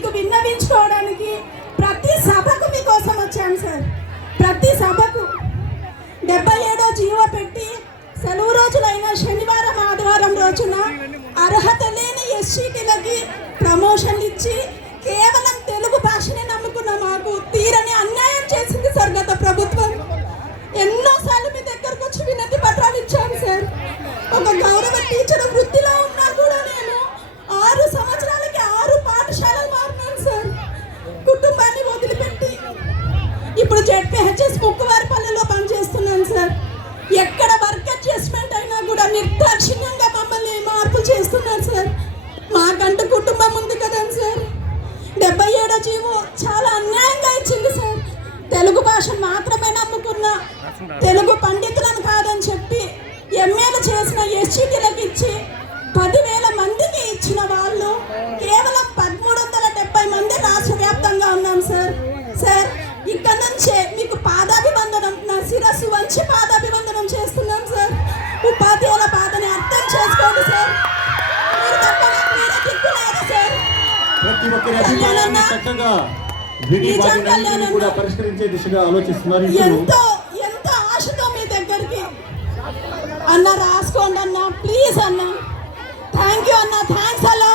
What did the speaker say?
మీకు విన్నవించుకోవడానికి ప్రతి సభకు మీకోసం వచ్చాను సార్. ప్రతి సభకు. డెబ్బై ఏడో జీవో పెట్టి సెలవు రోజులైన శనివారం ఆదివారం రోజున అర్హత లేని ఎస్సీటీలకి ప్రమోషన్ ఇచ్చి కేవలం తెలుగు భాషనే నమ్ముకున్న మాకు తీరని అన్యాయం చేసింది సార్ గత ప్రభుత్వం. ఎన్నోసార్లు మీ దగ్గరకు వచ్చి వినతి పత్రాలు ఇచ్చాను సార్. ఒక గౌరవ టీచర్ వృత్తిలో ఉన్నా ఇప్పుడు జెడ్పీహెచ్ఎస్ ముక్కువారిపల్లెలో పనిచేస్తున్నాను సార్. ఎక్కడ వర్క్ అడ్జస్ట్మెంట్ అయినా కూడా నిర్దాక్షిణ్యంగా మమ్మల్ని మార్పులు చేస్తున్నారు సార్. మాకంటూ కుటుంబం ఉంది కదండి సార్. డెబ్బై ఏడో జీవో చాలా అన్యాయంగా ఇచ్చింది సార్. తెలుగు భాషను మాత్రమే నమ్ముకున్న తెలుగు పండితులను కాదని చెప్పి ఎంఏలు చేసిన ఎస్సీటీలకు ప్రతి ఒక్కరి అభిప్రాయాన్ని చక్కగా విని నిజం వాటిని కళ్యాణ్ కూడా. పరిష్కరించే దిశగా ఆలోచిస్తున్నారు ఇప్పుడు. ఎంతో ఎంతో ఆశతో మీ దగ్గరికి. అన్న రాసుకోండి అన్న. ప్లీజ్ అన్న. థ్యాంక్ యూ అన్న. థ్యాంక్స్ అలా.